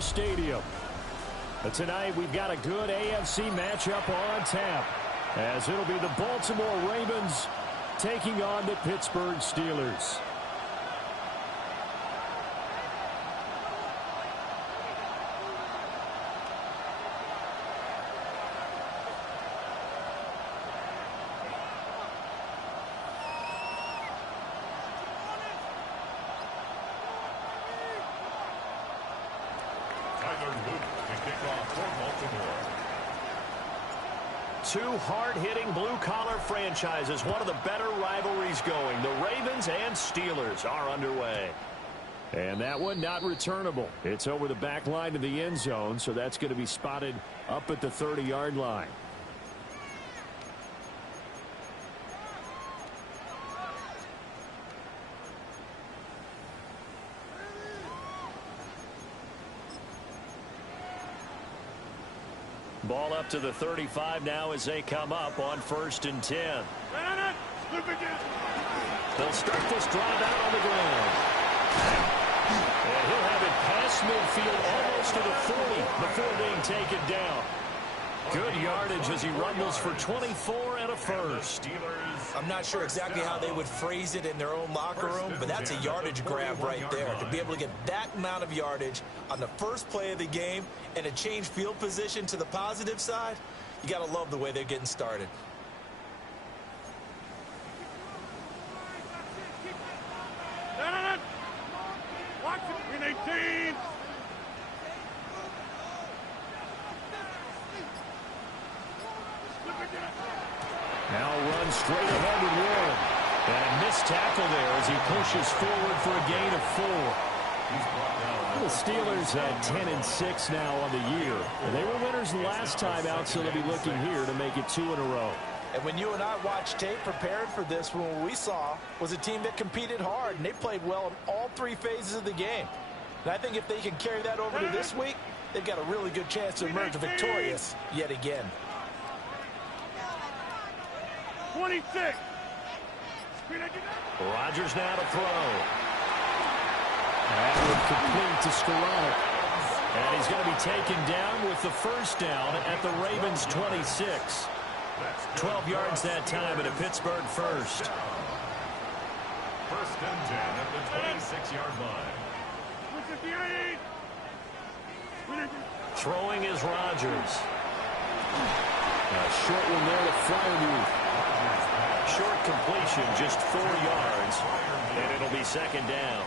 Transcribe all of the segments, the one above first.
Stadium. But tonight we've got a good AFC matchup on tap, as it'll be the Baltimore Ravens taking on the Pittsburgh Steelers. Two hard-hitting blue-collar franchises, one of the better rivalries going. The Ravens and Steelers are underway. And that one not returnable. It's over the back line of the end zone, so that's going to be spotted up at the 30-yard line. Ball up to the 35 now as they come up on 1st and 10. They'll start this drive out on the ground. And he'll have it past midfield almost to the 40 before being taken down. Good yardage as he rumbles for 24 and a first. I'm not sure exactly how they would phrase it in their own locker room, but that's a yardage grab right there. To be able to get that amount of yardage on the first play of the game and a change field position to the positive side, you got to love the way they're getting started. Watch it, win 18. Now runs straight ahead with Warren. And a missed tackle there as he pushes forward for a gain of 4. The Steelers at 10-6 now on the year. And they were winners last time out, so they'll be looking here to make it 2 in a row. And when you and I watched tape prepared for this, what we saw was a team that competed hard, and they played well in all 3 phases of the game. And I think if they can carry that over to this week, they've got a really good chance to emerge victorious yet again. 26. Rodgers now to throw. That would complete to Skoranek. And he's going to be taken down with the first down at the Ravens' 26. 12 yards that time at a Pittsburgh first. 1st and 10 at the 26-yard line. Throwing is Rodgers. A short one there to Freiermuth. Short completion, just 4 yards, and it'll be 2nd down.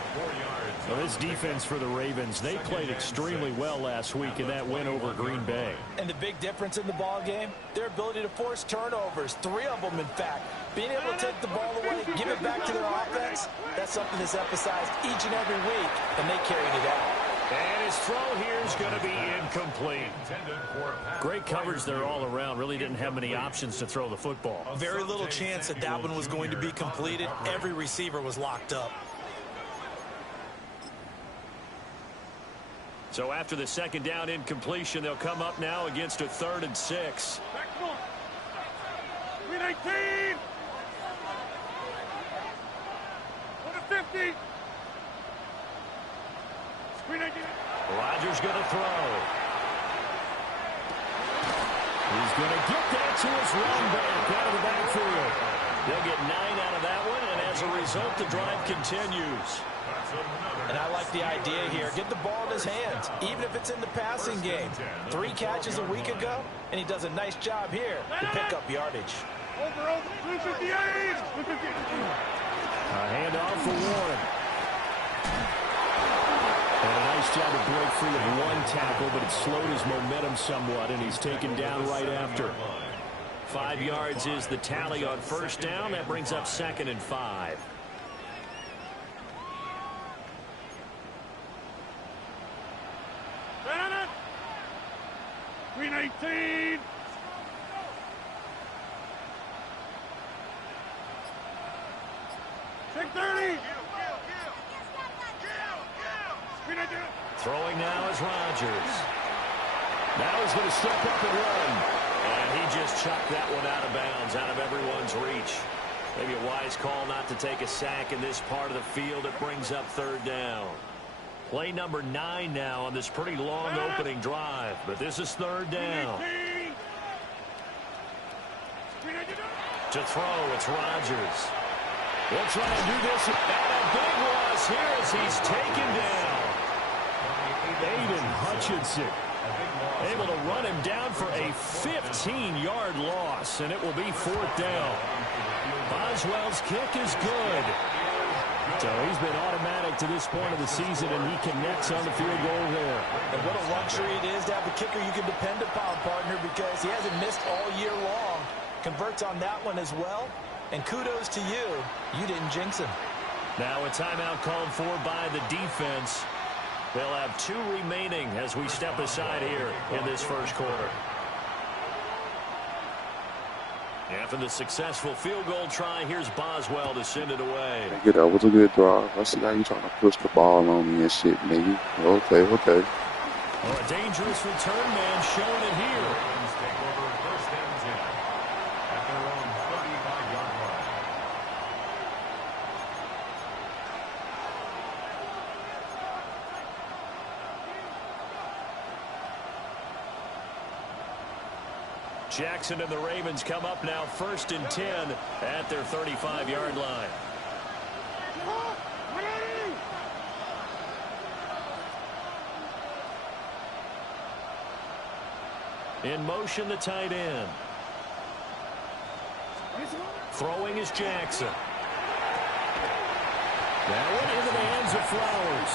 Well, this defense for the Ravens, they played extremely well last week in that win over Green Bay. And the big difference in the ball game, their ability to force turnovers, 3 of them in fact. Being able to take the ball away, give it back to their offense, that's something that's emphasized each and every week, and they carried it out. And his throw here is going to be incomplete. Great coverage there all around. Really didn't have many options to throw the football. Very little chance that that one was going to be completed. Every receiver was locked up. So after the 2nd down incompletion, they'll come up now against a 3rd and 6. Win 18. 50. Rodgers going to throw. He's going to get that to his run back out of the backfield. They'll get 9 out of that one, and as a result, the drive continues. And I like the idea here. Get the ball in his hands, even if it's in the passing game. 3 catches a week ago, and he does a nice job here to pick up yardage. Over. 58. A handoff for Warren. And a nice job to break free of 1 tackle, but it slowed his momentum somewhat, and he's taken down right after. 5 yards is the tally on 1st down. That brings up 2nd and 5. Win 18. Take 30. Throwing now is Rodgers. Now he's going to step up and run. And he just chucked that one out of bounds, out of everyone's reach. Maybe a wise call not to take a sack in this part of the field. It brings up 3rd down. Play number 9 now on this pretty long opening drive. But this is third down. To throw, it's Rodgers. They'll try and do this. And a big loss here as he's taken down. Aiden Hutchinson able to run him down for a 15-yard loss, and it will be fourth down. Boswell's kick is good. So he's been automatic to this point of the season, and he connects on the field goal there. And what a luxury it is to have a kicker you can depend upon, partner, because he hasn't missed all year long. Converts on that one as well. And kudos to you. You didn't jinx him. Now a timeout called for by the defense. They'll have 2 remaining as we step aside here in this first quarter. After the successful field goal try, here's Boswell to send it away. Nigga, that was a good drive. I see how you trying to push the ball on me and shit, nigga. Okay. Oh, a dangerous return man showing it here. Ravens take over first and 10 at their own 35-yard line. Jackson and the Ravens come up now first and 10 at their 35-yard line. In motion, the tight end. Throwing is Jackson. That one into the hands of Flowers.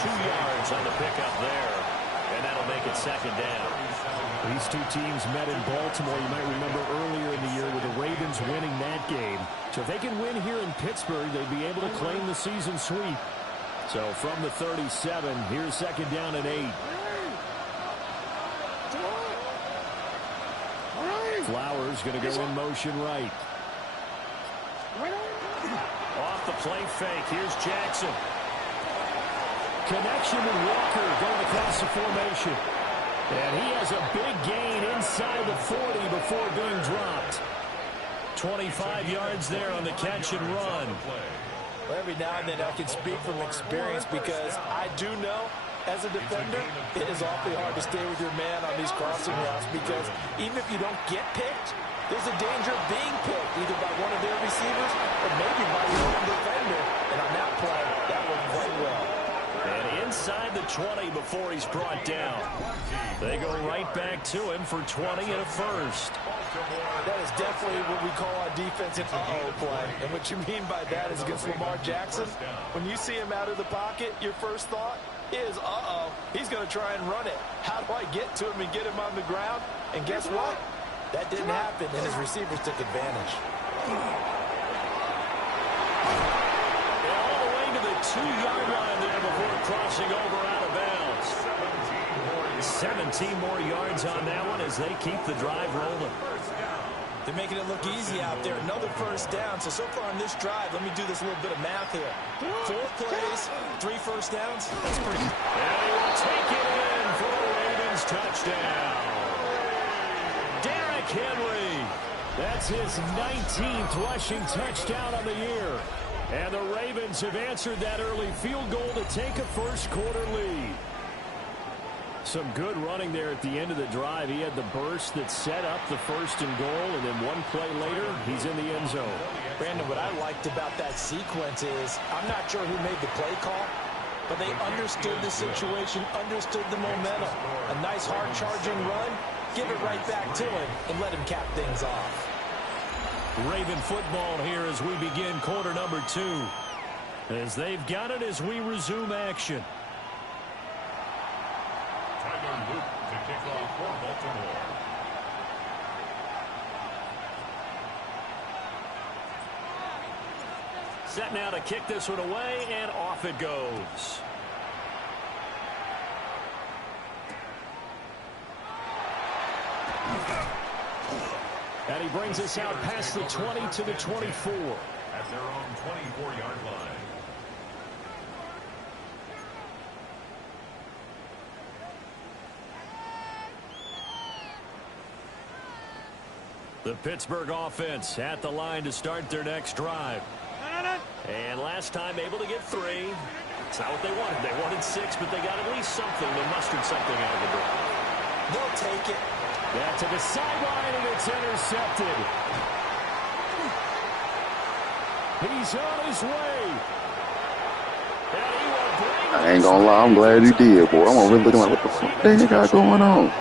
2 yards on the pickup there, and that'll make it second down. These two teams met in Baltimore, you might remember, earlier in the year with the Ravens winning that game. So if they can win here in Pittsburgh, they'd be able to claim the season sweep. So from the 37, here's second down and 8. Flowers going to go in motion right. Off the play fake. Here's Jackson. Connection with Walker going across the formation. And he has a big gain inside the 40 before being dropped. 25 yards there on the catch and run. Well, every now and then I can speak from experience because I do know as a defender, it is awfully hard to stay with your man on these crossing routes because even if you don't get picked, there's a danger of being picked either by one of their receivers or maybe by your own defender. And on that play, that worked quite well. And inside the 20 before he's brought down. They go right back to him for 20 and a first. That is definitely what we call on defense an uh-oh play. And what you mean by that is against Lamar Jackson, when you see him out of the pocket, your first thought is, uh-oh, he's going to try and run it. How do I get to him and get him on the ground? And guess what? That didn't happen, and his receivers took advantage. All the way to the 2-yard line there before crossing over out of bounds. 17 more yards on that one as they keep the drive rolling. They're making it look easy out there. Another first down. So far on this drive, let me do this little bit of math here. 4 plays, 3 first downs. That's pretty. And he will take it in for the Ravens touchdown. Derrick Henry. That's his 19th rushing touchdown on the year. And the Ravens have answered that early field goal to take a first quarter lead. Some good running there at the end of the drive. He had the burst that set up the first and goal, and then one play later, he's in the end zone. Brandon, what I liked about that sequence is I'm not sure who made the play call, but they understood the situation, understood the momentum. A nice hard charging run, give it right back to him, and let him cap things off. Raven football here as we begin quarter number 2. As they've got it as we resume action. Tyler Luke to kick off for Baltimore. Set now to kick this one away, and off it goes. And he brings us out past the 20 to the 24. At their own 24-yard line. The Pittsburgh offense at the line to start their next drive. And last time able to get 3. It's not what they wanted. They wanted 6, but they got at least something. They mustered something out of the drive. They'll take it. That to the sideline, and it's intercepted. He's on his way. I ain't gonna lie, I'm glad he did, boy. I'm over here looking like, what the fuck they got going on?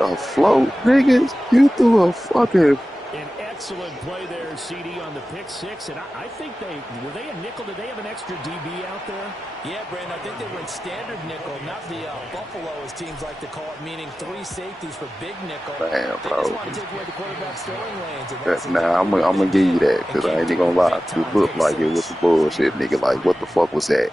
A float, niggas? You threw a fucking... An excellent play there, CD, on the pick 6. And I think were they a nickel? Did they have an extra DB out there? Yeah, Brandon, I think they went standard nickel, not the Buffalo, as teams like to call it, meaning 3 safeties for big nickel. Damn, they bro. just want to take away the quarterback's throwing lanes. Nah, I'm gonna give you that, because I ain't even gonna lie. It looked like it was some bullshit, nigga. Like, what the fuck was that?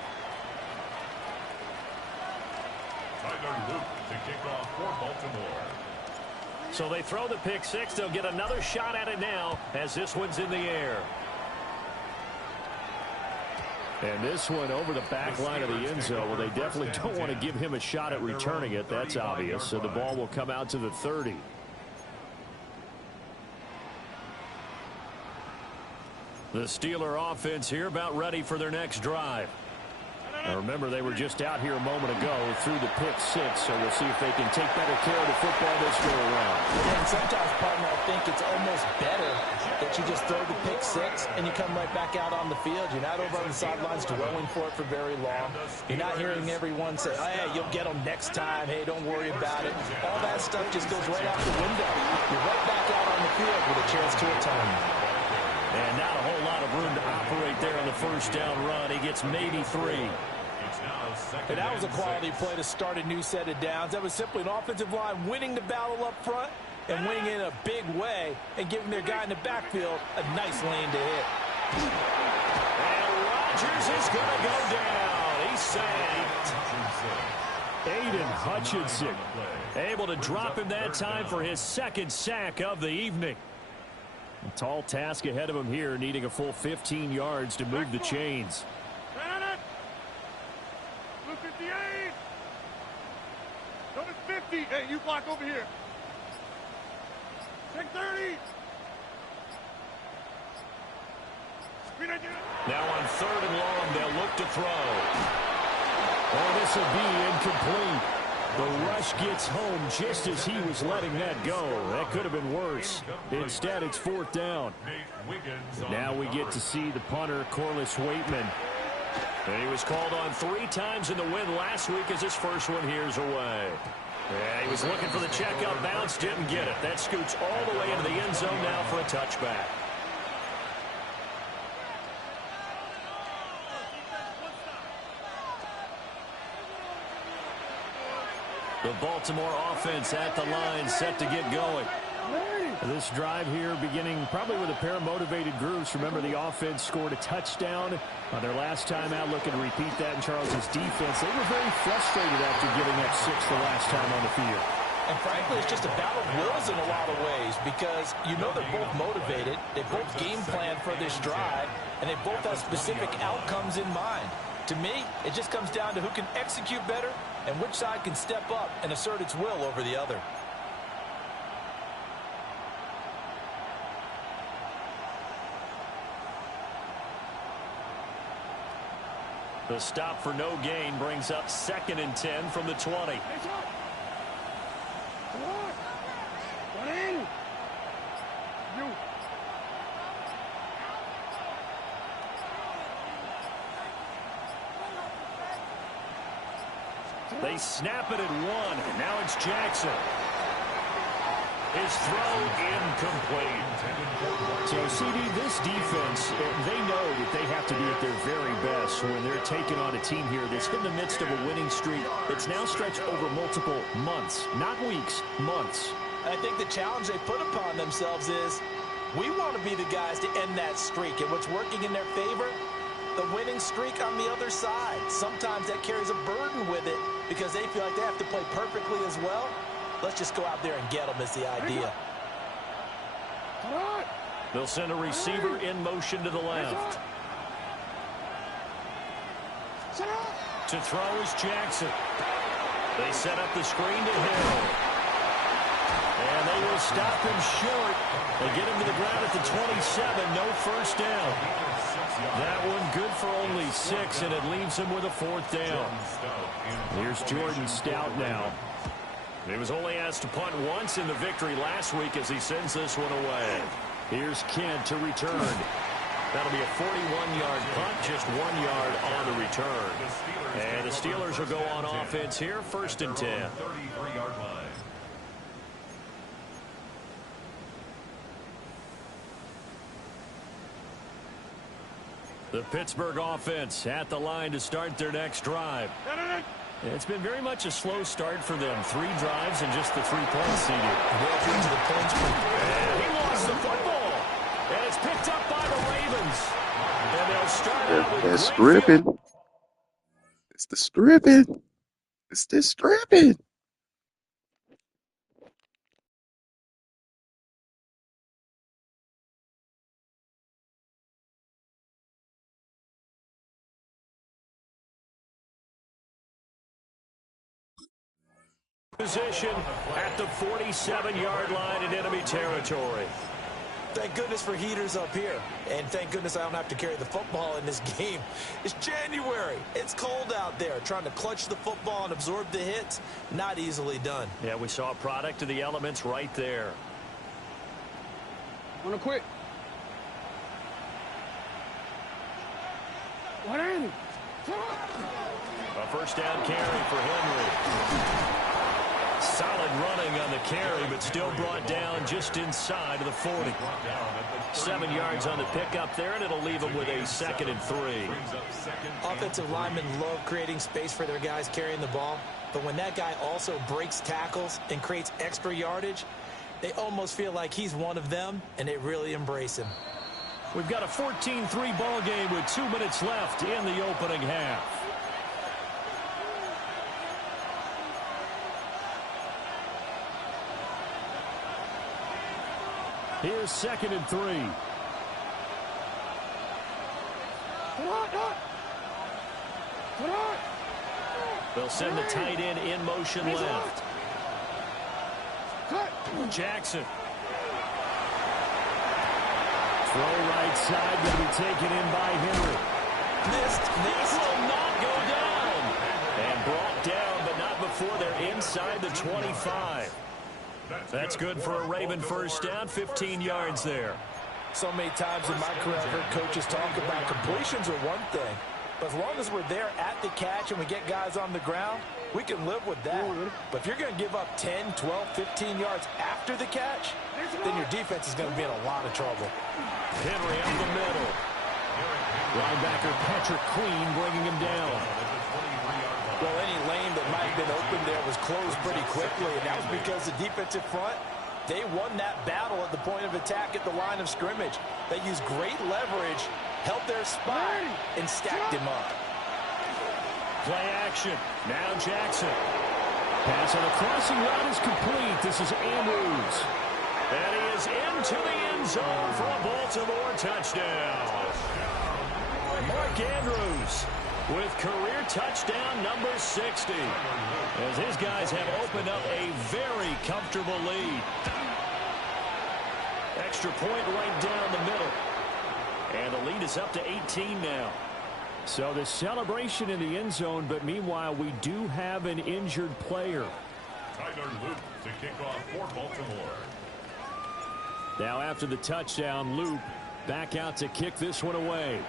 So they throw the pick 6. They'll get another shot at it now as this one's in the air. And this one over the back line of the end zone. Well, they definitely don't want to give him a shot at returning it. That's obvious. So the ball will come out to the 30. The Steeler offense here about ready for their next drive. Now remember, they were just out here a moment ago through the pick 6, so we'll see if they can take better care of the football this go around. And sometimes, partner, I think it's almost better that you just throw the pick 6 and you come right back out on the field. You're not over on the sidelines dwelling for it for very long. You're not hearing everyone say, oh, hey, you'll get them next time. Hey, don't worry about it. All that stuff just goes right out the window. You're right back out on the field with a chance to atone. And not a whole lot of room to operate there on the first down run. He gets maybe 3. And that was a quality play to start a new set of downs. That was simply an offensive line winning the battle up front and winning in a big way and giving their guy in the backfield a nice lane to hit. And Rodgers is going to go down. He's sacked. Aiden Hutchinson able to drop him that time for his 2nd sack of the evening. A tall task ahead of him here, needing a full 15 yards to move the chains. Blue 58. Number 50. Hey, you block over here. Check 30. Now on 3rd and long, they'll look to throw. Oh, this will be incomplete. The rush gets home just as he was letting that go. That could have been worse. Instead, it's 4th down. Now we get to see the punter, Corliss Waitman. And he was called on 3 times in the win last week as his first one here's away. Yeah, he was looking for the checkout bounce, didn't get it. That scoots all the way into the end zone now for a touchback. The Baltimore offense at the line, set to get going. This drive here beginning probably with a pair of motivated groups. Remember, the offense scored a touchdown on their last time out. Looking to repeat that in Charles's defense. They were very frustrated after giving up 6 the last time on the field. And frankly, it's just a battle of wills in a lot of ways because you know they're both motivated. They both game plan for this drive, and they both have specific outcomes in mind. To me, it just comes down to who can execute better and which side can step up and assert its will over the other. The stop for no gain brings up 2nd and 10 from the 20. They snap it at 1, and now it's Jackson. His throw incomplete. So, CD, this defense, they know that they have to be at their very best when they're taking on a team here that's in the midst of a winning streak. It's now stretched over multiple months, not weeks, months. I think the challenge they put upon themselves is we want to be the guys to end that streak, and what's working in their favor, the winning streak on the other side. Sometimes that carries a burden with it because they feel like they have to play perfectly as well. Let's just go out there and get them is the idea. They'll send a receiver in motion to the left. To throw is Jackson. They set up the screen to Hill. And they will stop him short. They get him to the ground at the 27. No first down. That one good for only 6, and it leaves him with a 4th down. Here's Jordan Stout now. He was only asked to punt once in the victory last week as he sends this one away. Here's Kent to return. That'll be a 41-yard punt, just 1 yard on the return. And the Steelers will go on offense here, 1st and 10. 33-yard line. The Pittsburgh offense at the line to start their next drive. It's been very much a slow start for them. 3 drives and just the 3 points needed. And he lost the football. And it's picked up by the Ravens. And they'll start out with That's stripping. It's the stripping. It's the stripping. Position at the 47-yard line in enemy territory. Thank goodness for heaters up here. And thank goodness I don't have to carry the football in this game. It's January. It's cold out there. Trying to clutch the football and absorb the hits, not easily done. Yeah, we saw a product of the elements right there. Wanna quit? What ain't it? A first down carry for Henry. Solid running on the carry, but still brought down just inside of the 40. 7 yards on the pickup there, and it'll leave them with a 2nd and 3. Offensive linemen love creating space for their guys carrying the ball, but when that guy also breaks tackles and creates extra yardage, they almost feel like he's one of them, and they really embrace him. We've got a 14-3 ball game with 2 minutes left in the opening half. Here's 2nd and 3. They'll send the tight end in motion left. Jackson. Throw right side, going to be taken in by Henry. Missed. Will not go down. And brought down, but not before they're inside the 25. That's good for a Raven first down, 15 yards there. So many times in my career, I've heard coaches talk about completions are one thing. But as long as we're there at the catch and we get guys on the ground, we can live with that. But if you're going to give up 10, 12, 15 yards after the catch, then your defense is going to be in a lot of trouble. Henry up the middle. Linebacker Patrick Queen bringing him down. Well, any lane that might have been open there was closed pretty quickly, and that was because the defensive front, they won that battle at the point of attack at the line of scrimmage. They used great leverage, held their spot, and stacked him up. Play action. Now Jackson. Pass on the crossing route is complete. This is Andrews. And he is into the end zone for a Baltimore touchdown. Mark Andrews with career touchdown number 60. As his guys have opened up a very comfortable lead. Extra point right down the middle. And the lead is up to 18 now. So the celebration in the end zone, but meanwhile we do have an injured player. Tyler Loop to kick off for Baltimore. Now after the touchdown, Loop back out to kick this one away.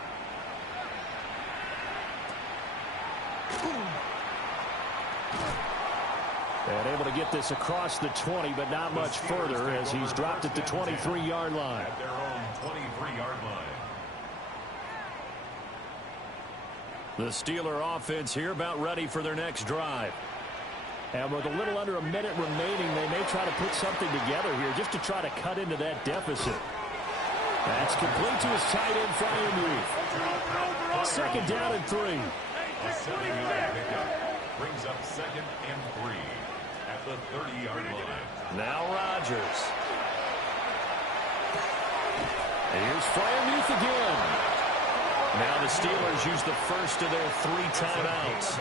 And able to get this across the 20, but not much further as he's dropped at the 23-yard line. At their own 23-yard line. The Steeler offense here about ready for their next drive. And with a little under a minute remaining, they may try to put something together here just to try to cut into that deficit. That's complete to his tight end, Freiermuth. 2nd down and 3. A 7-yard pickup brings up 2nd and 3 at the 30-yard line. Now Rodgers. And here's Freiermuth again. Now the Steelers use the first of their 3 timeouts,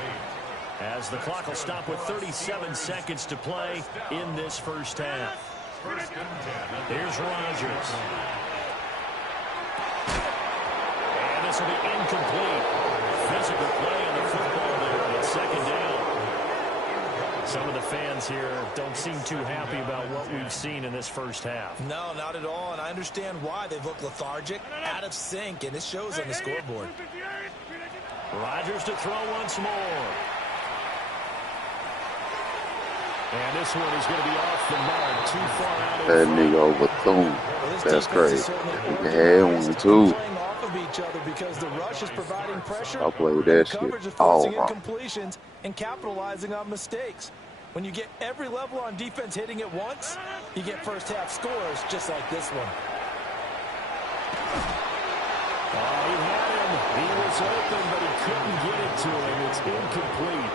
as the clock will stop with 37 seconds to play in this first half. First and 10. Here's Rodgers. And this will be incomplete. Physical play on the football there, and it's second down. Some of the fans here don't seem too happy about what we've seen in this first half. No, not at all, and I understand why. They've looked lethargic, out of sync, and it shows on the scoreboard. Rodgers to throw once more. And this one is going to be off the mark, too far out of That the nigga overthrew. That's crazy. He had one, too. Because the rush is providing pressure. I played that shit Coverage is all forcing wrong. incompletions and capitalizing on mistakes. When you get every level on defense hitting at once, you get first half scores just like this one. Oh, he had him. He was open, but he couldn't get it to him. It's incomplete.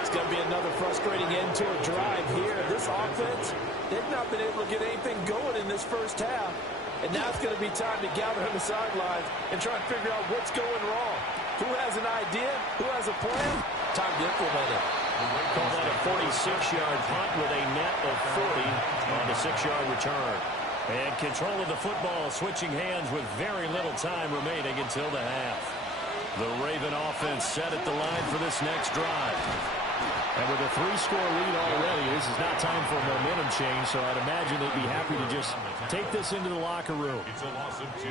It's going to be another frustrating end to a drive here. This offense, they've not been able to get anything going in this first half. And now it's going to be time to gather on the sidelines and try and figure out what's going wrong. Who has an idea? Who has a plan? Time to implement it. Call that a 46-yard punt with a net of 40 on the 6-yard return. And control of the football switching hands with very little time remaining until the half. The Raven offense set at the line for this next drive. And with a 3-score lead already, this is not time for a momentum change, so I'd imagine they'd be happy to just take this into the locker room. It's a loss of 2.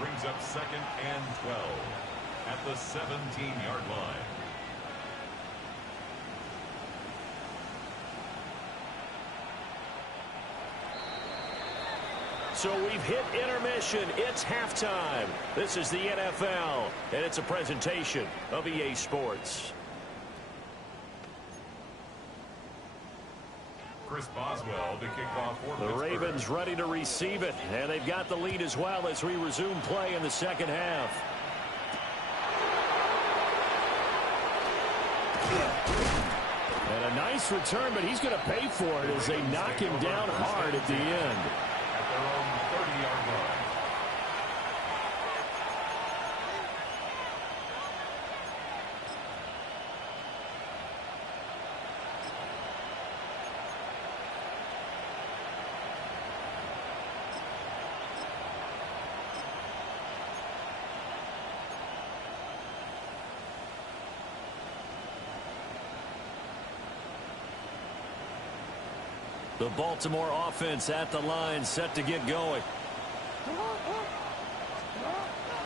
Brings up second and 12 at the 17-yard line. So we've hit intermission. It's halftime. This is the NFL, and it's a presentation of EA Sports. Chris Boswell to kick off for The Pittsburgh. Ravens ready to receive it, and they've got the lead as well as we resume play in the second half. And a nice return, but he's going to pay for it as they knock him down hard at the end. At their own 30-yard line. The Baltimore offense at the line, set to get going.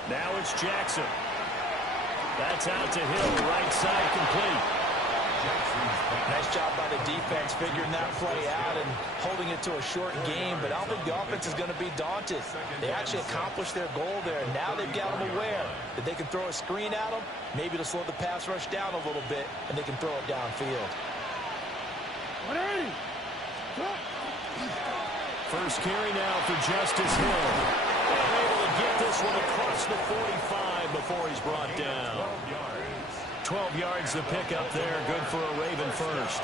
Now it's Jackson. That's out to Hill, right side complete. Nice job by the defense figuring that play out and holding it to a short game, but I don't think the offense is going to be daunted. They actually accomplished their goal there. Now they've got them aware that they can throw a screen at them, maybe to slow the pass rush down a little bit, and they can throw it downfield. First carry now for Justice Hill. And able to get this one across the 45 before he's brought down. 12 yards to pick up there. Good for a Raven first.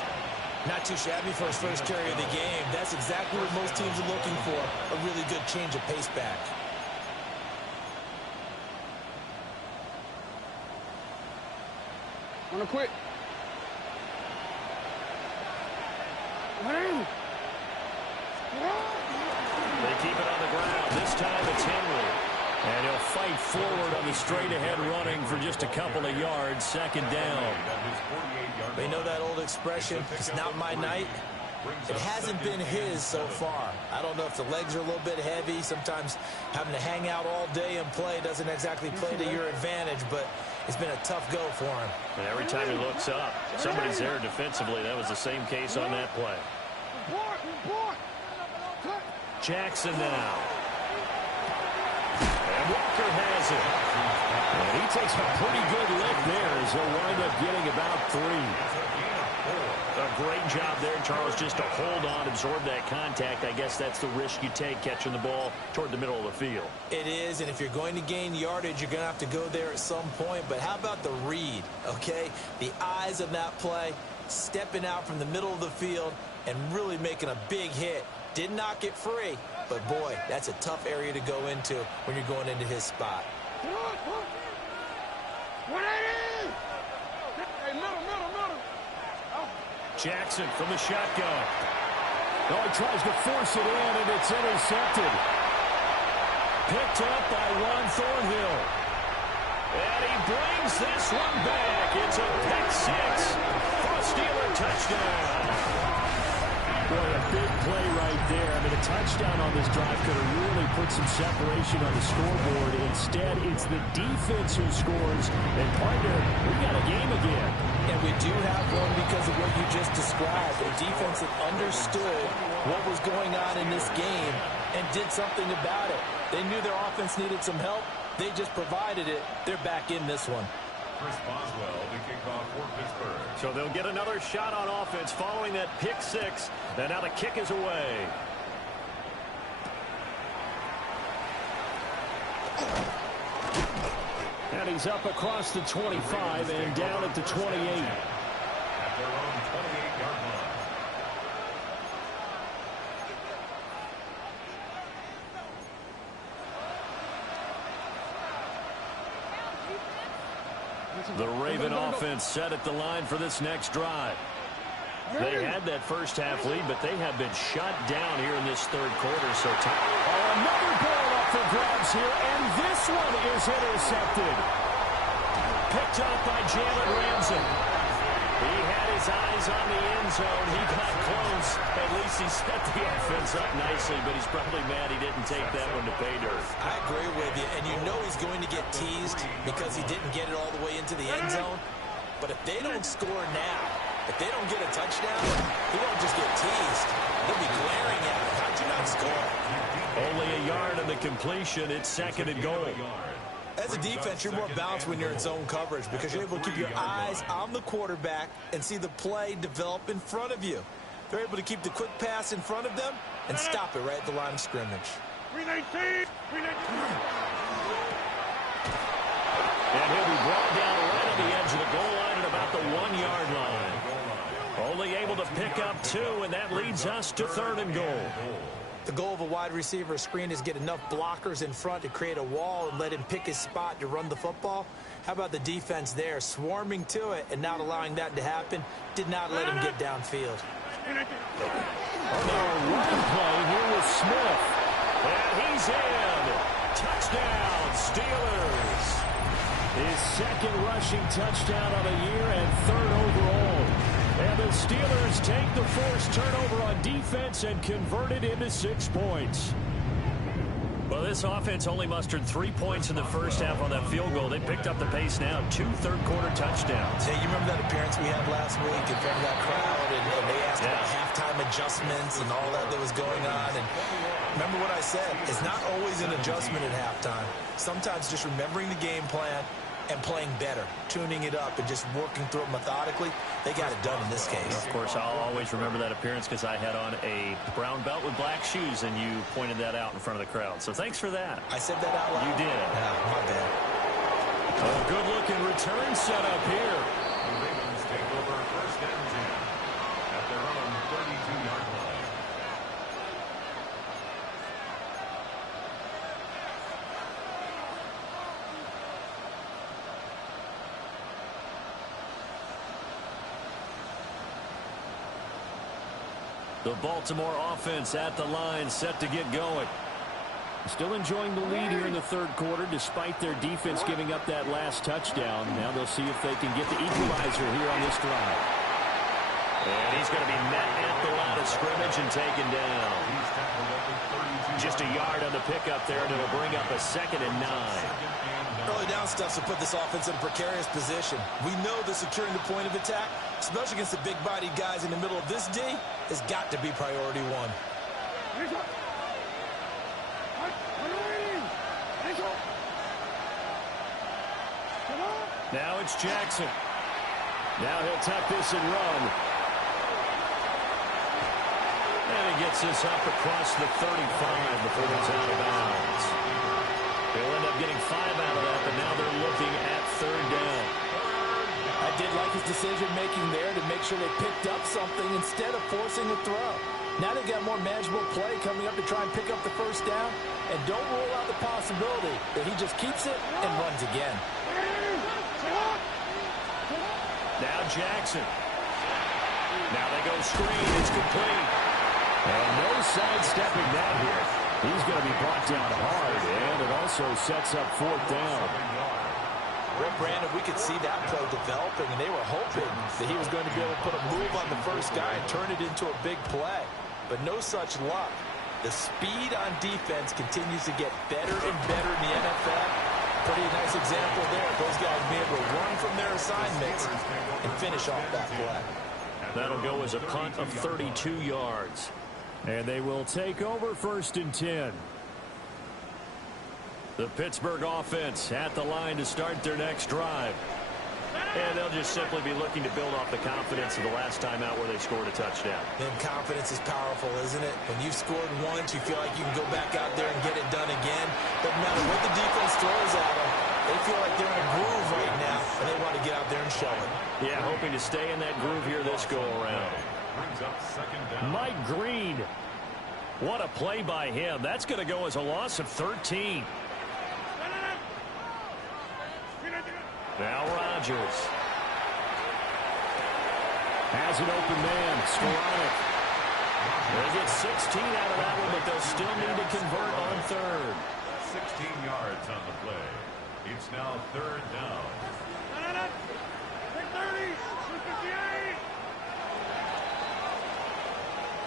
Not too shabby for his first carry of the game. That's exactly what most teams are looking for, a really good change of pace back. Wanna quit? They keep it on the ground. This time it's Henry. And he'll fight forward on the straight-ahead running for just a couple of yards. Second down. They know that old expression, it's not my night. It hasn't been his so far. I don't know if the legs are a little bit heavy. Sometimes having to hang out all day and play doesn't exactly play to your advantage, but it's been a tough go for him. And every time he looks up, somebody's there defensively. That was the same case on that play. Jackson now. And Walker has it. And he takes a pretty good lick there as he'll wind up getting about 3. A great job there, Charles, just to hold on, absorb that contact. I guess that's the risk you take catching the ball toward the middle of the field. It is, and if you're going to gain yardage, you're going to have to go there at some point. But how about the read, okay? The eyes of that play, stepping out from the middle of the field and really making a big hit. Did not get free, but boy, that's a tough area to go into when you're going into his spot. Hey, middle. Jackson from the shotgun. Oh, he tries to force it in, and it's intercepted. Picked up by Juan Thornhill. And he brings this one back. It's a pick six for a Steeler touchdown. Boy, a big play right there. I mean, a touchdown on this drive could have really put some separation on the scoreboard. Instead, it's the defense who scores. And, partner, we got a game again. And we do have one because of what you just described. A defense that understood what was going on in this game and did something about it. They knew their offense needed some help. They just provided it. They're back in this one. Chris Boswell to kick off for Pittsburgh. So they'll get another shot on offense following that pick six. And now the kick is away. And he's up across the 25 and down at the 28. At their own 28-yard line. The Raven offense set at the line for this next drive. They had that first half lead, but they have been shut down here in this third quarter. So another ball up for grabs here, and this one is intercepted. Picked up by Jalen Ramsey. He had his eyes on the end zone. He got close. At least he set the offense up nicely, but he's probably mad he didn't take that one to pay dirt. I agree with you, and you know he's going to get teased because he didn't get it all the way into the end zone. But if they don't score now, if they don't get a touchdown, he won't just get teased. He'll be glaring at him. How'd you not score? Only a yard on the completion. It's second and goal. As a defense, you're more balanced when you're in zone coverage because you're able to keep your eyes on the quarterback and see the play develop in front of you. They're able to keep the quick pass in front of them and stop it right at the line of scrimmage. 319. 319. And he'll be brought down right on the edge of the goal line at about the 1-yard line. Only able to pick up 2, and that leads us to third and goal. The goal of a wide receiver screen is get enough blockers in front to create a wall and let him pick his spot to run the football. How about the defense there, swarming to it and not allowing that to happen? Did not let him get downfield. Now a run play here with Smith. And he's in. Touchdown, Steelers. His second rushing touchdown of the year and third overall. And the Steelers take the forced turnover on defense and convert it into 6 points. Well, this offense only mustered 3 points in the first half on that field goal. They picked up the pace now. 2 third-quarter touchdowns. Hey, you remember that appearance we had last week in front of that crowd, and they asked about halftime adjustments and all that was going on. And remember what I said, it's not always an adjustment at halftime. Sometimes just remembering the game plan and playing better, tuning it up and just working through it methodically. They got it done in this case. Of course, I'll always remember that appearance because I had on a brown belt with black shoes, and you pointed that out in front of the crowd. So thanks for that. I said that out loud? You did. Yeah, my bad. A good-looking return set up here. The Ravens take over first and 10 at their own 32-yard line. The Baltimore offense at the line, set to get going. Still enjoying the lead here in the third quarter, despite their defense giving up that last touchdown. Now they'll see if they can get the equalizer here on this drive. And he's going to be met at the line of scrimmage and taken down. Just a yard on the pickup there, and it'll bring up a 2nd and 9. Early down stuff to put this offense in a precarious position. We know that securing the point of attack, especially against the big-bodied guys in the middle of this D, has got to be priority one. Now it's Jackson. Now he'll tuck this and run. And he gets this up across the 35 before it's out of bounds. They'll end up getting 5 out of that, but now they're looking at third down. I did like his decision-making there to make sure they picked up something instead of forcing a throw. Now they've got more manageable play coming up to try and pick up the first down, and don't rule out the possibility that he just keeps it and runs again. Now Jackson. Now they go screen. It's complete. And no sidestepping that here. He's going to be brought down hard, and it also sets up 4th down. Well, Brandon, we could see that play developing, and they were hoping that he was going to be able to put a move on the first guy and turn it into a big play. But no such luck. The speed on defense continues to get better and better in the NFL. Pretty nice example there. Those guys being able to run from their assignments and finish off that play. That'll go as a punt of 32 yards. And they will take over 1st and 10. The Pittsburgh offense at the line to start their next drive. And they'll just simply be looking to build off the confidence of the last time out where they scored a touchdown. And confidence is powerful, isn't it? When you've scored once, you feel like you can go back out there and get it done again. Doesn't matter what the defense throws at them. They feel like they're in a groove right now, and they want to get out there and show it. Yeah, hoping to stay in that groove here this go-around. Brings up 2nd down. Mike Green. What a play by him. That's going to go as a loss of 13. Now Rodgers. Has an open man. Skoranek. They'll get 16 out of that one, but they'll still need to convert on 3rd. 16 yards on the play. It's now 3rd down.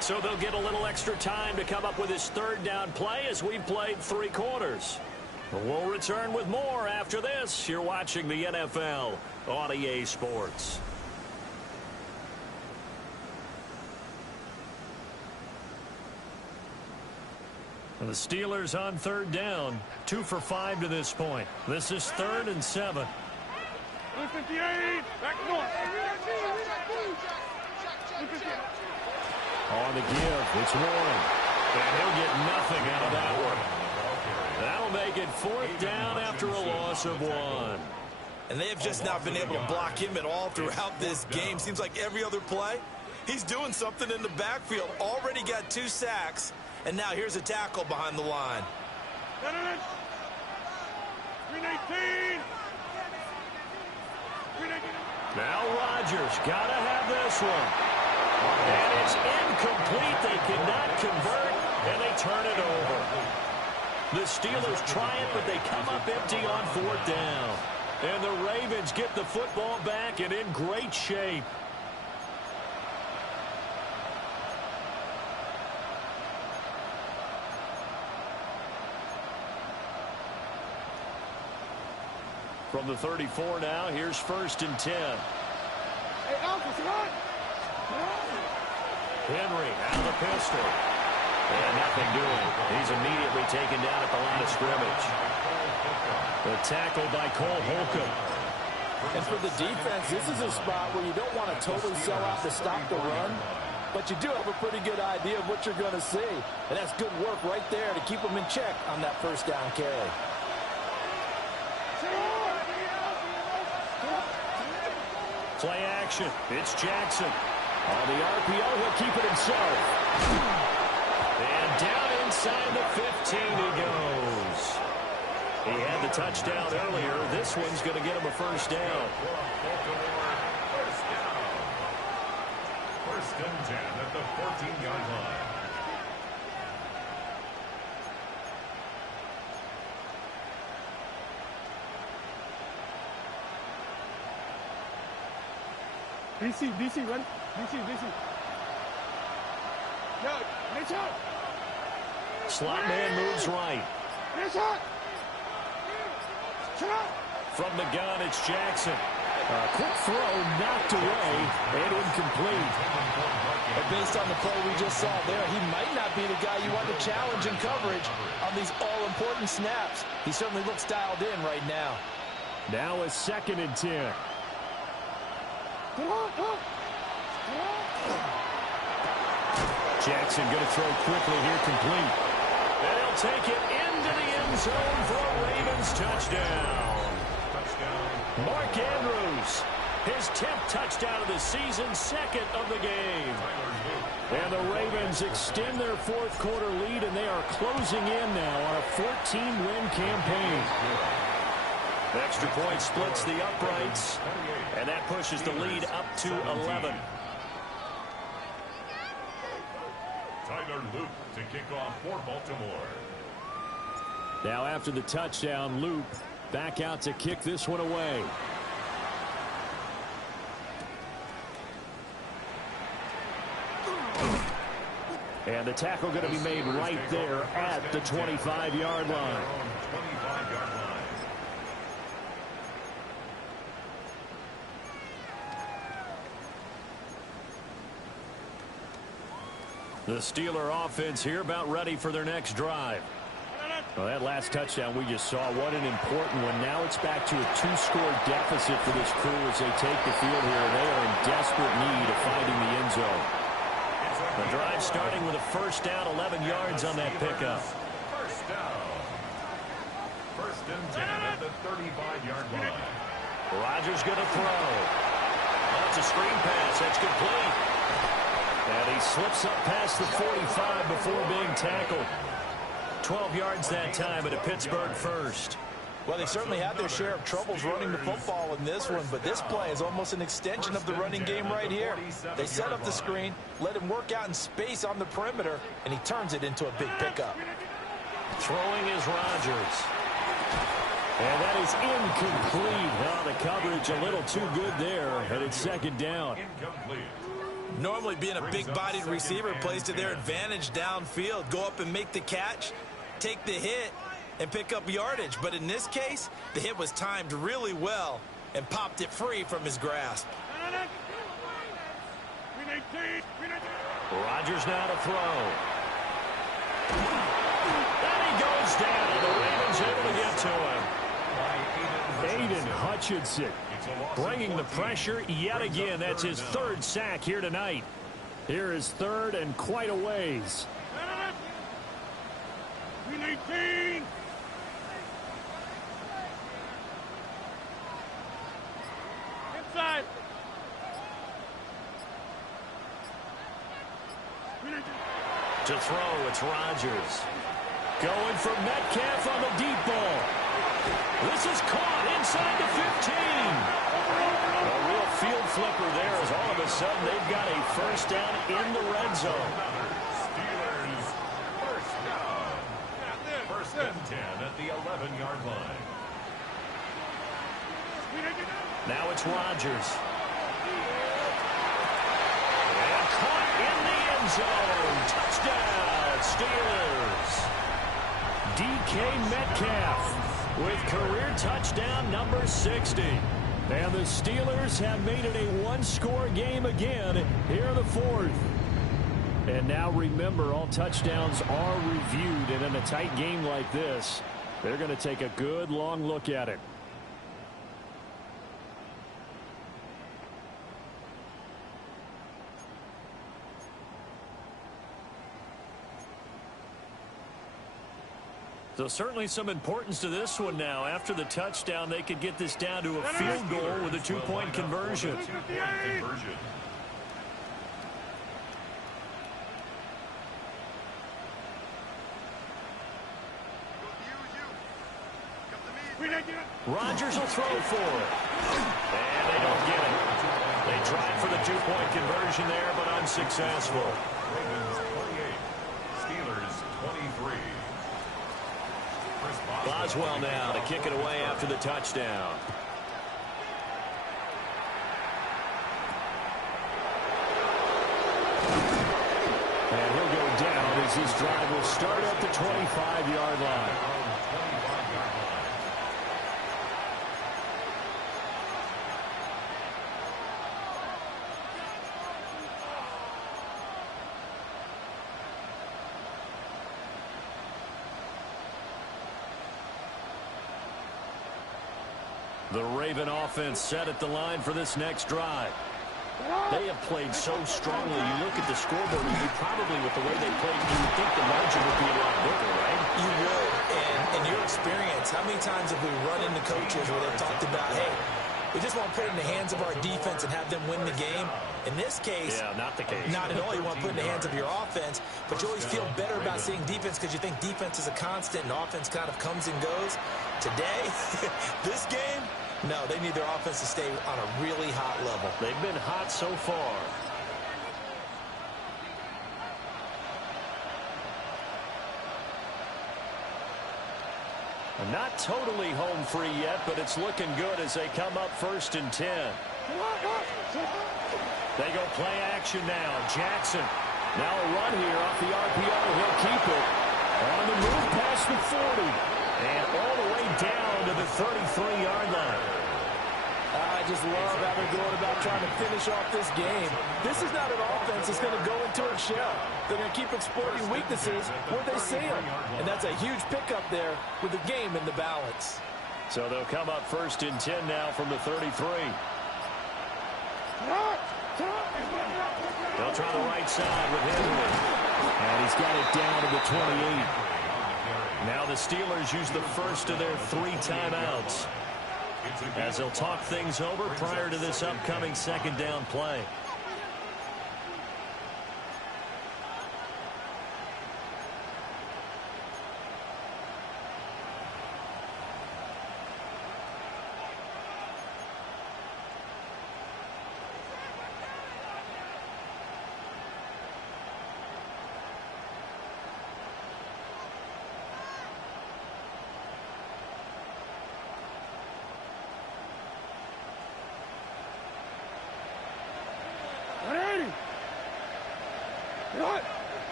So they'll get a little extra time to come up with his 3rd down play as we've played 3 quarters. We'll return with more after this. You're watching the NFL on EA Sports. And the Steelers on 3rd down. 2 for 5 to this point. This is 3rd and 7. 58, back north. On the give, it's Warren. And he'll get nothing out of that one. That'll make it 4th down after a loss of 1. And they have just not been able to block him at all throughout this game. Seems like every other play, he's doing something in the backfield. Already got 2 sacks, and now here's a tackle behind the line. 319. Now Rodgers got to have this one. And it's incomplete. They cannot convert, and they turn it over. The Steelers try it, but they come up empty on 4th down. And the Ravens get the football back and in great shape. From the 34 now, here's 1st and 10. Hey, Alpha, what? Henry out of the pistol. And nothing doing. He's immediately taken down at the line of scrimmage. The tackle by Cole Holcomb. And for the defense, this is a spot where you don't want to totally sell out to stop the run, but you do have a pretty good idea of what you're going to see. And that's good work right there to keep them in check on that 1st down carry. Play action. It's Jackson. On the RPO, he'll keep it himself. And down inside the 15 he goes. He had the touchdown earlier. This one's going to get him a 1st down. 1st and 10 at the 14-yard line. DC, ready? DC. Yo, nice shot. Slot man moves right. Nice shot. Shot. From the gun, it's Jackson. A quick throw knocked away and incomplete. But based on the play we just saw there, he might not be the guy you want to challenge in coverage on these all-important snaps. He certainly looks dialed in right now. Now a 2nd and 10. Jackson going to throw quickly here, complete. And he'll take it into the end zone for a Ravens touchdown. Mark Andrews, his 10th touchdown of the season, 2nd of the game. And the Ravens extend their 4th quarter lead, and they are closing in now on a 14-win campaign. Extra point splits the uprights, and that pushes the lead up to 11. Tyler Loop to kick off for Baltimore. Now after the touchdown, Loop back out to kick this one away. And the tackle going to be made right there at the 25-yard line. The Steeler offense here about ready for their next drive. Well, that last touchdown we just saw, what an important one. Now it's back to a 2-score deficit for this crew as they take the field here. They are in desperate need of finding the end zone. The drive starting with a first down, 11 yards on that pickup. First down. First and 10 at the 35-yard line. Rodgers going to throw. That's a screen pass. That's complete. And he slips up past the 45 before being tackled. 12 yards that time at a Pittsburgh first. Well, they certainly had their share of troubles running the football in this one, but this play is almost an extension of the running game right here. They set up the screen, let him work out in space on the perimeter, and he turns it into a big pickup. Throwing is Rodgers. And that is incomplete. Oh, the coverage a little too good there, and it's second down. Incomplete. Normally being a big-bodied receiver plays to their advantage downfield. Go up and make the catch, take the hit, and pick up yardage. But in this case, the hit was timed really well and popped it free from his grasp. Rodgers now to throw. And he goes down. The Ravens able to get to him. Aiden Hutchinson bringing the pressure yet again. That's his third sack here tonight. Here is third and quite a ways. Inside. To throw, it's Rodgers. Going for Metcalf on the deep ball. This is caught inside the 15. A real field flipper there as all of a sudden they've got a first down in the red zone. Steelers first down. First and 10 at the 11-yard line. Now it's Rodgers. And caught in the end zone. Touchdown, Steelers. DK Metcalf with career touchdown number 60. And the Steelers have made it a one-score game again here in the fourth. And now remember, all touchdowns are reviewed. And in a tight game like this, they're going to take a good long look at it. So certainly some importance to this one now. After the touchdown, they could get this down to a field goal with a two-point conversion. Rodgers will throw for it. And they don't get it. They tried for the two-point conversion there, but unsuccessful. Ravens 28, Steelers 23. Boswell now to kick it away after the touchdown. And he'll go down as this drive will start at the 25-yard line. The Raven offense set at the line for this next drive. They have played so strongly. You look at the scoreboard, and you probably, with the way they played, you would think the margin would be a lot bigger, right? You would. And in your experience, how many times have we run into coaches where they've talked about, hey, we just want to put it in the hands of our defense and have them win the game? In this case, yeah, not the case. Not at all. You want to put it in the hands of your offense, but you always feel better about seeing defense because you think defense is a constant and offense kind of comes and goes. Today, this game, no, they need their offense to stay on a really hot level. They've been hot so far. Not totally home free yet, but it's looking good as they come up 1st and 10. They go play action now. Jackson. Now a run here off the RPO. He'll keep it. On the move past the 40. And all the way down to the 33-yard line. I just love how they're going about trying to finish off this game. This is not an offense that's going to go into a shell. They're going to keep exploiting weaknesses where they see them. And that's a huge pickup there with the game in the balance. So they'll come up 1st and 10 now from the 33. They'll try the right side with Henry. And he's got it down to the 28. Now the Steelers use the first of their 3 timeouts as they'll talk things over prior to this upcoming 2nd down play.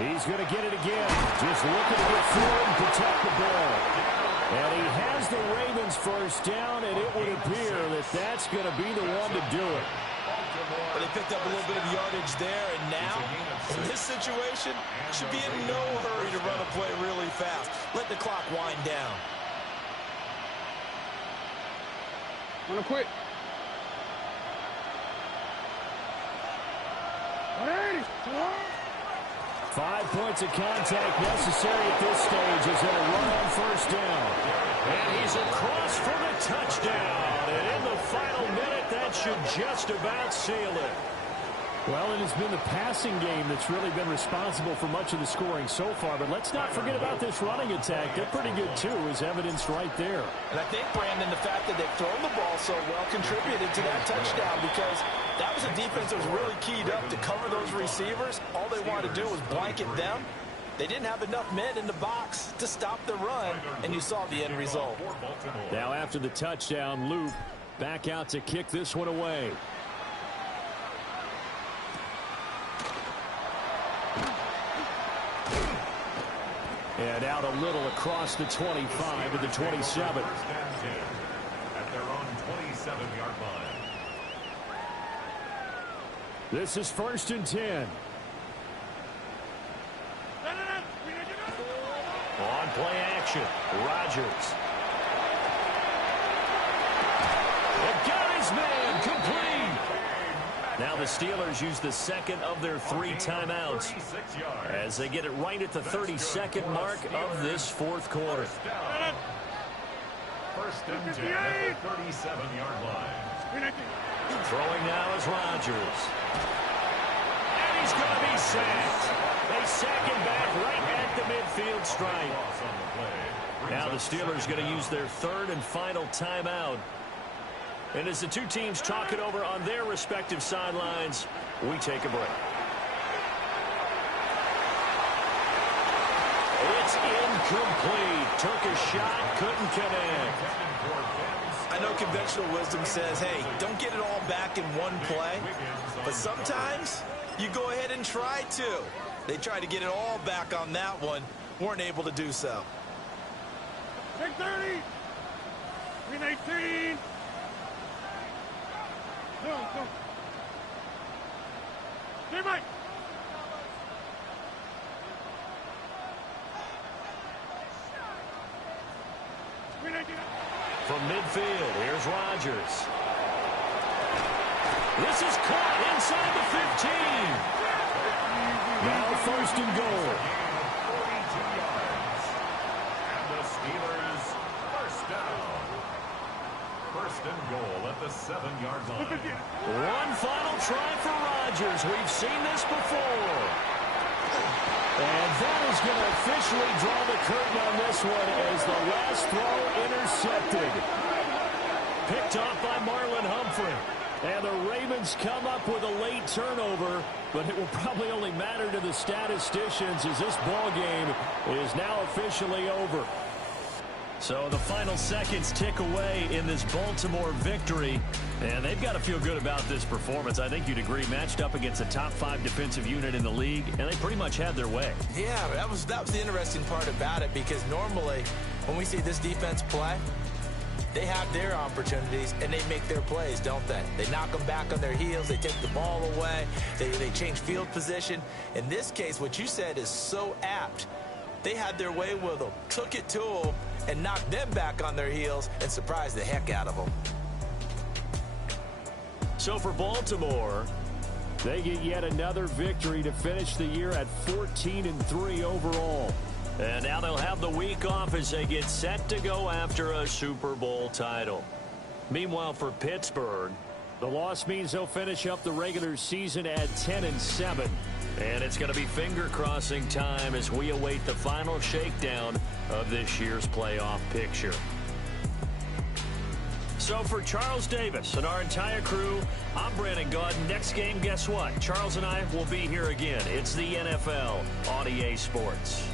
He's going to get it again. Just looking to get through and protect the ball. And he has the Ravens first down, and it would appear that that's going to be the one to do it. But they picked up a little bit of yardage there, and now, in this situation, should be in no hurry to run a play really fast. Let the clock wind down. Wanna quit? 5 points of contact necessary at this stage as they'll run on first down. And he's across for the touchdown. And in the final minute, that should just about seal it. Well, it has been the passing game that's really been responsible for much of the scoring so far. But let's not forget about this running attack. They're pretty good, too, as evidenced right there. And I think, Brandon, the fact that they've thrown the ball so well contributed to that touchdown because that was a defense that was really keyed up to cover those receivers. All they wanted to do was blanket them. They didn't have enough men in the box to stop the run, and you saw the end result. Now after the touchdown, Luke back out to kick this one away. And out a little across the 25 to the 27. At their own 27-yard line. This is 1st and 10. On play action, Rodgers. It got his man complete. Now the Steelers use the second of their 3 timeouts as they get it right at the 32nd mark of this 4th quarter. 1st and 10 at the 37-yard line. Throwing now is Rodgers. And he's going to be sacked. They sack him back right at the midfield stripe. Now the Steelers going to use their 3rd and final timeout. And as the two teams talk it over on their respective sidelines, we take a break. It's incomplete. Took a shot, couldn't connect. I know conventional wisdom says, hey, don't get it all back in one play. But sometimes you go ahead and try to. They tried to get it all back on that one. Weren't able to do so. 6:30. 3:18. Go. Hey, Mike. From midfield, here's Rodgers. This is caught inside the 15. Now 1st and goal. 42 yards. And the Steelers first down. 1st and goal at the 7-yard line. One final try for Rodgers. We've seen this before. And that is going to officially draw the curtain on this one as the last throw intercepted. Picked off by Marlon Humphrey. And the Ravens come up with a late turnover, but it will probably only matter to the statisticians as this ball game is now officially over. So the final seconds tick away in this Baltimore victory, and they've got to feel good about this performance. I think you'd agree, matched up against a top 5 defensive unit in the league, and they pretty much had their way. Yeah, that was the interesting part about it, because normally when we see this defense play, they have their opportunities, and they make their plays, don't they? They knock them back on their heels. They take the ball away. They change field position. In this case, what you said is so apt. They had their way with them, took it to them, and knocked them back on their heels and surprised the heck out of them. So for Baltimore, they get yet another victory to finish the year at 14-3 overall. And now they'll have the week off as they get set to go after a Super Bowl title. Meanwhile, for Pittsburgh, the loss means they'll finish up the regular season at 10-7. And it's going to be finger-crossing time as we await the final shakedown of this year's playoff picture. So for Charles Davis and our entire crew, I'm Brandon Gaudin. Next game, guess what? Charles and I will be here again. It's the NFL on EA Sports.